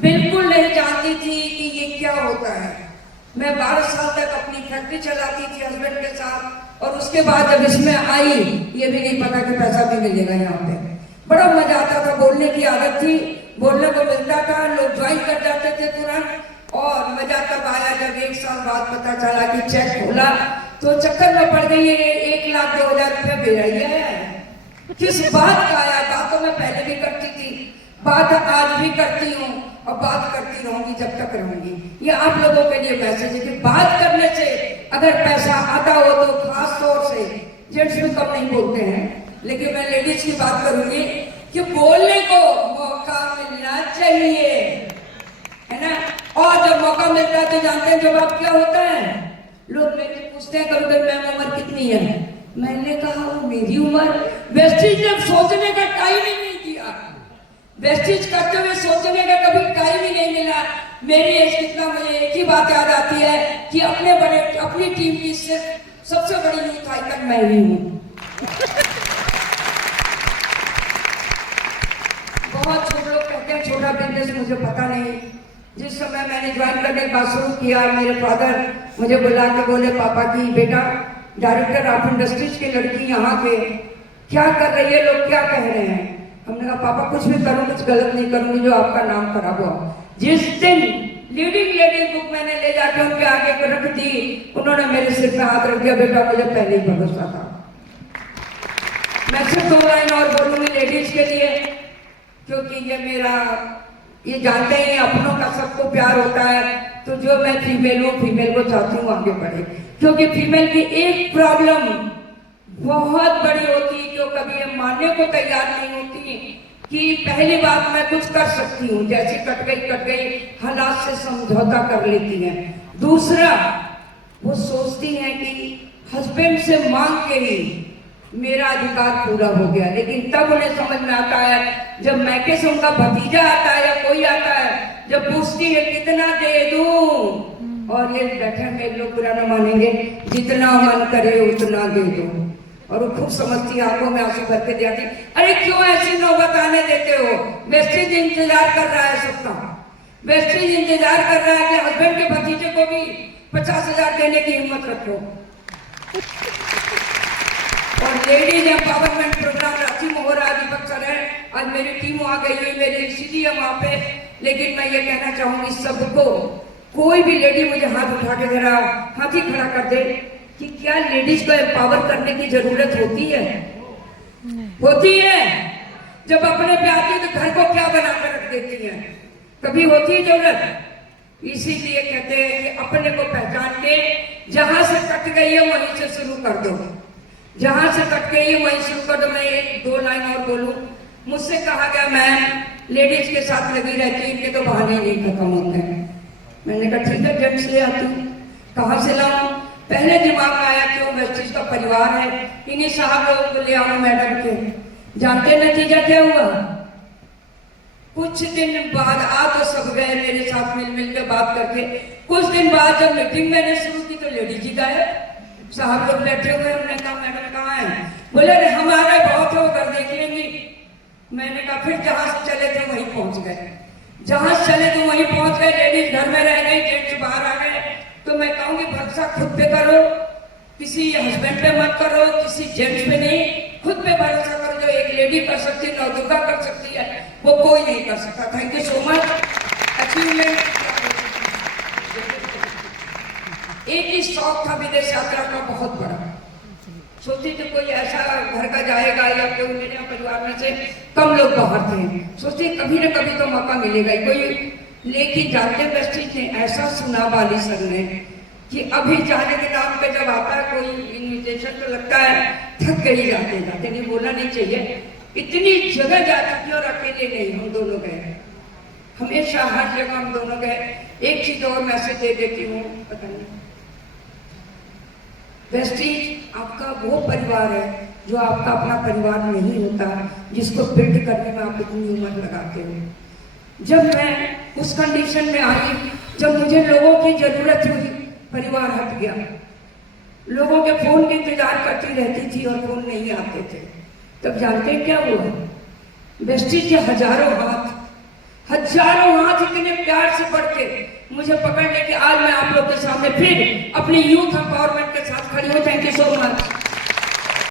बिल्कुल नहीं जानती थी कि ये क्या होता है। मैं 12 साल तक अपनी फैक्ट्री चलाती थी हस्बैंड के साथ, और उसके बाद जब इसमें आई ये भी नहीं पता कि पैसा भी मिलेगा यहाँ पे। बड़ा मजा आता था, बोलने की आदत थी, बोलने को मिलता था, लोग ज्वाइन कर जाते थे तुरंत। और मजा तब आया जब 1 साल बाद पता चला कि चेक खोला तो चक्कर में पड़ गई। 1,02,000 रुपया मेरा ही आया है। किस बात का आया? बात तो मैं पहले भी करती थी, बात आज भी करती हूँ और बात करती रहूंगी जब तक रहूंगी। ये आप लोगों के लिए मैसेज है कि बात करने से अगर पैसा आता हो तो खास तौर से जेंट्स भी कम नहीं बोलते हैं, लेकिन मैं लेडीज की बात करूंगी कि बोलने को मौका मिलना चाहिए, है ना। और जब मौका मिलता है तो जानते हैं जवाब क्या होता है? लोग मेरे पूछते हैं कभी कभी मैम उम्र कितनी है? मैंने कहा मेरी उम्र, वेस्टीज ने सोचने का टाइम ही नहीं दिया, वेस्टीज करते हुए सोचने का कभी टाइम ही नहीं मिला। मेरी एज कितना, मुझे एक ही बात याद आती है कि अपनी टीम की सबसे बड़ी यूथ आइकन मैं ही हूँ। बहुत छोटे लोग कहते हैं छोटा बिजनेस, मुझे पता नहीं। जिस समय मैंने ज्वाइन करने का शुरू किया, मेरे फादर मुझे बुला के बोले पापा की बेटा डायरेक्टर ऑफ इंडस्ट्रीज की लड़की यहाँ के क्या कर रही है, लोग क्या कह रहे हैं। हमने कहा पापा कुछ भी करूँ, कुछ गलत नहीं करूंगी जो आपका नाम खराब हो। जिस दिन लीडिंग लेडी बुक मैंने ले जाके उनके आगे रख दी, उन्होंने मेरे सिर पे हाथ रख दिया। बेटा मुझे पहले ही भरोसा था। मैं सिर्फ 2 लाइन और बोलूंगी लेडीज के लिए, क्योंकि ये जानते हैं अपनों का सबको प्यार होता है। तो जो मैं फीमेल हूँ, फीमेल को चाहती हूँ आगे बढ़े, क्योंकि फीमेल की एक प्रॉब्लम बहुत बड़ी होती है, जो कभी ये मानने को तैयार नहीं होती कि पहली बात मैं कुछ कर सकती हूँ, जैसे कट गई, हालात से समझौता कर लेती हैं। दूसरा, वो सोचती हैं कि हस्बैंड से मांग के ही मेरा अधिकार पूरा हो गया। लेकिन तब उन्हें समझ में आता है जब मैके से उनका भतीजा आता है या कोई आता है, जब पूछती है कितना दे दूं, और ये बैठे हैं लोग बुरा न मानेंगे, जितना मन करे उतना दे दो। और वो खूब समझती है, आंखों में आंसू भर के जाती, अरे क्यों ऐसी नौबत आने देते हो? वेस्टेज इंतजार कर रहा है सबका, वेस्टेज इंतजार कर रहा है कि हस्बैंड के भतीजे को भी 50,000 देने की हिम्मत रखो। और लेडीज एम्पावरमेंट प्रोग्राम रांची में हो रहा है, दीपक सर है, आज मेरी टीम आ गई है, मेरी सीधी है वहां पे। लेकिन मैं ये कहना चाहूंगी सबको, कोई भी लेडी मुझे हाथ उठा के जरा हाथ ही खड़ा कर दे कि क्या लेडीज को एम्पावर करने की जरूरत होती है? होती है। जब अपने पे आती है तो घर को क्या बना कर रख देती है, कभी होती है जरूरत। इसीलिए कहते हैं कि अपने को पहचान के जहां से कट गई है वहीं से शुरू कर दो, जहां से कट गई है वहीं शुरू कर दो। मैं 1-2 लाइन और बोलूं। मुझसे कहा गया मैम लेडीज के साथ लगी रहती है, इनके तो बहाने नहीं खत्म होते हैं। मैंने कहा ठीक है जेंट्स ले आती हूँ। कहाँ से लाऊं? पहले दिमाग में आया क्यों वेस्टीज का परिवार है, इन्हीं साहब लोगों को ले आऊं मैडम के। जानते नतीजा क्या हुआ? कुछ दिन बाद आ तो सब गए मेरे साथ मिल के बात करके। कुछ दिन बाद जब मीटिंग मैंने शुरू की तो लेडीज ही गायब, साहब लोग बैठे हुए। हमने कहा मैडम कहाँ है? बोले हमारा बहुत हो कर देख लेंगी। मैंने कहा फिर जहां से चले थे वहीं पहुंच गए, जहां से चले थे वहीं पहुंच गए। लेडीज घर में रह गई, जेंट्स बाहर आ गए। तो मैं कहूंगी भरोसा खुद पे करो, किसी हस्बैंड पे मत करो, किसी जेंट्स पे नहीं, खुद पे भरोसा करो। जो एक लेडी कर सकती है, नौदुका कर सकती है, वो कोई नहीं कर सकता। Thank you so much. Achievement एक ही शौक था विदेश यात्रा का बहुत बड़ा। सोचती थी कोई ऐसा घर का जाएगा या कोई मेरे परिवार में से कम लोग बाहर थे, सोचती कभी ना कभी तो मौका मिलेगा ही कोई। लेकिन जानते वेस्टीज ने ऐसा सुना बाली सर ने कि अभी जाने के नाम पे जब आता है कोई इन्विटेशन तो लगता है थक गई जाते नहीं, बोलना नहीं चाहिए। इतनी जगह जा चुकी और अकेले नहीं, हम दोनों गए, हमेशा हर जगह हम दोनों गए। एक चीज और मैसेज दे देती हूँ, पता नहीं वेस्टीज आपका वो परिवार है जो आपका अपना परिवार नहीं होता, जिसको बिल्ड करने में आप इतनी उम्र लगाते हो। जब मैं उस कंडीशन में आई, जब मुझे लोगों की जरूरत हुई, परिवार हट गया। लोगों के फोन के इंतजार करती रहती थी और फोन नहीं आते थे। तब जानते क्या हुआ? वेस्टीज के हजारों हाथ, हजारों हाथ इतने प्यार से बढ़ के मुझे पकड़ने के आज मैं आप लोग के सामने फिर अपनी यूथ एम्पावरमेंट